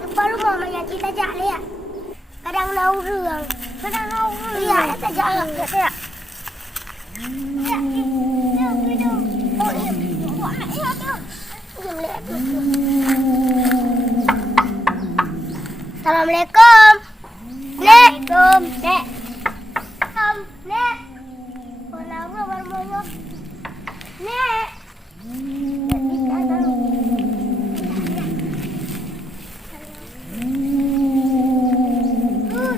depan rumah mak yang kita ajak lihat. Kadang nau rương. Iya, kita ajak lihat ya. Ya, tu. Oh, iya. Buat nak ya tu. Jom lihat tu. Assalamualaikum. Nek. Nek. Nek. Orang baru. Nek.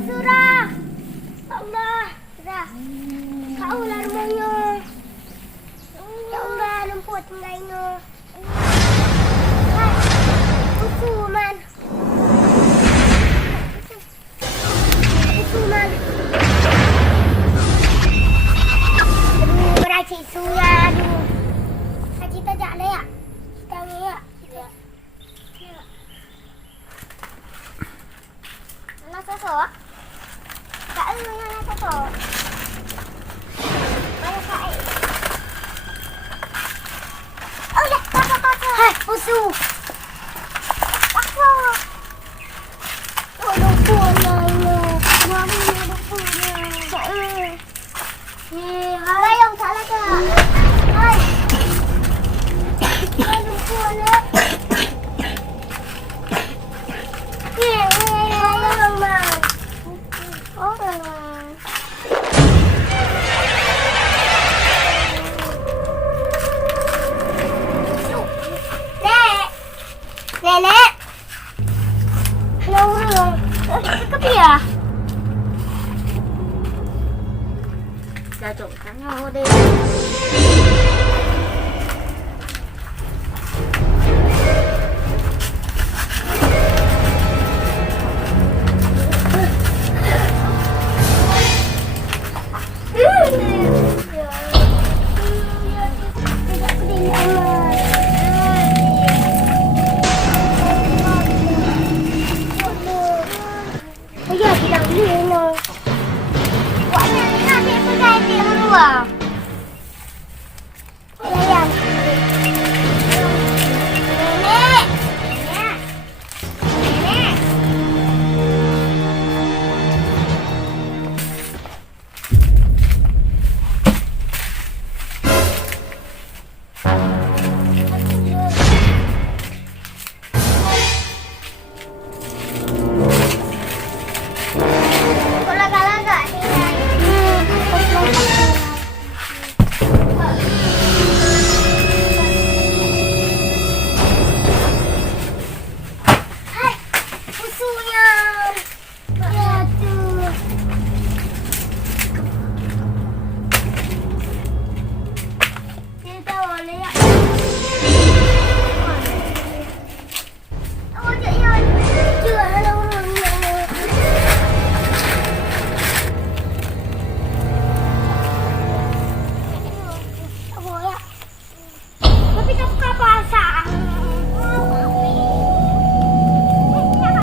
Surah. Allah. Surah. Kau lah rumahnya. Ya Allah, lemput tinggalnya. Hai. Buku man. Aduh, beracik suya. Aduh. Kita jak lah ya. Kita ni ya. Mana sosok? Kak Eng mana sosok? Mana Kak Eng? Oh ya, kakak. Hai, pusu. Apa? Oh, lupa ni. Mami lupa ni. Kak Eng. Hai, yang salah Kak. Hai. Kak lupa ni. Nenek. Hello. Ke ya? Dah trộn sáng ngô đi. Tapi kau buka puasa.